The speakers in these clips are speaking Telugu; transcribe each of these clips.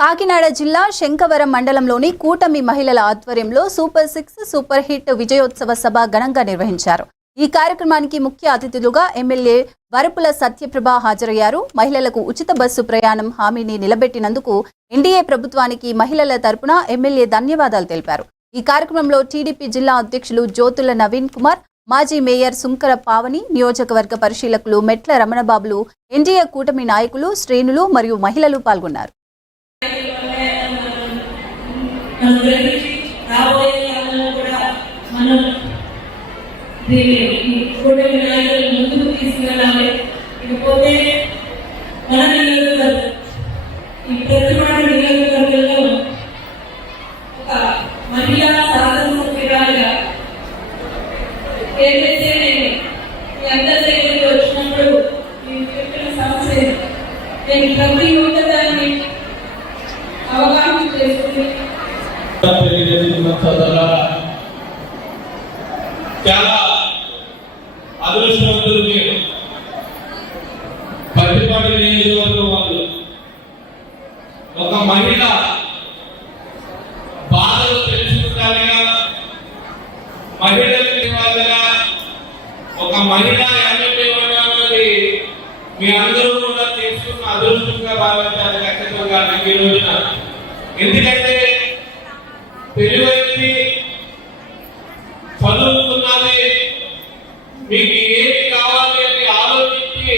కాకినాడ జిల్లా శంఖవరం మండలంలోని కూటమి మహిళల ఆధ్వర్యంలో సూపర్ 6 సూపర్ హిట్ విజయోత్సవ సభ ఘనంగా నిర్వహించారు. ఈ కార్యక్రమానికి ముఖ్య అతిథులుగా ఎమ్మెల్యే వరపుల సత్యప్రభ హాజరయ్యారు. మహిళలకు ఉచిత బస్సు ప్రయాణం హామీని నిలబెట్టినందుకు ఎన్డీఏ ప్రభుత్వానికి మహిళల తరపున ఎమ్మెల్యే ధన్యవాదాలు తెలిపారు. ఈ కార్యక్రమంలో టీడీపీ జిల్లా అధ్యక్షులు జ్యోతుల నవీన్ కుమార్, మాజీ మేయర్ సుంకర పావని, నియోజకవర్గ పరిశీలకులు మెట్ల రమణబాబులు, ఎన్డీఏ కూటమి నాయకులు, శ్రేణులు మరియు మహిళలు పాల్గొన్నారు. చాలా అదృష్టవంతులు మీరు. పత్తిపాటి నియోజకవర్గం వాళ్ళు ఒక మహిళ బాధలు తెలుసుకుంటారుగా, మహిళలు వాళ్ళగా ఒక మహిళ ఎమ్మెల్యే మీ అందరూ కూడా చేసుకున్న అదృష్టంగా భావించాలి ఖచ్చితంగా ఈ రోజున. ఎందుకంటే తెలివైంది, చదువుతున్నది, మీకు ఏమి కావాలి అని ఆలోచించి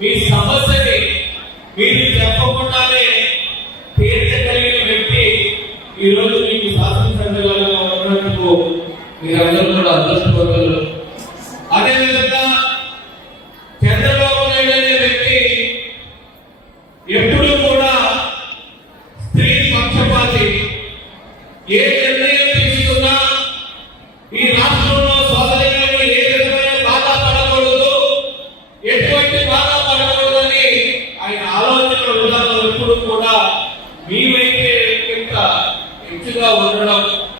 మీ సమస్యని మీరు చెప్పకుండానే తీర్చగలిగిన వ్యక్తి ఈరోజు మీకు శాసనసభ్యులుగా ఉన్నందుకు మీరందరూ కూడా అదృష్టవంతులు. అదేవిధంగా చంద్రబాబు నాయుడు అనే వ్యక్తి ఎప్పుడు కూడా స్త్రీ పక్షపాతి. ఏ నిర్ణయం తీసుకున్నా ఈ రాష్ట్రంలో సోదరులను ఏ విధమైన బాధపడకూడదు, ఎటువంటి బాధపడకూడదని ఆయన ఆలోచన విధానం ఎప్పుడు కూడా మీ వైపే ఎక్కువగా ఉండడం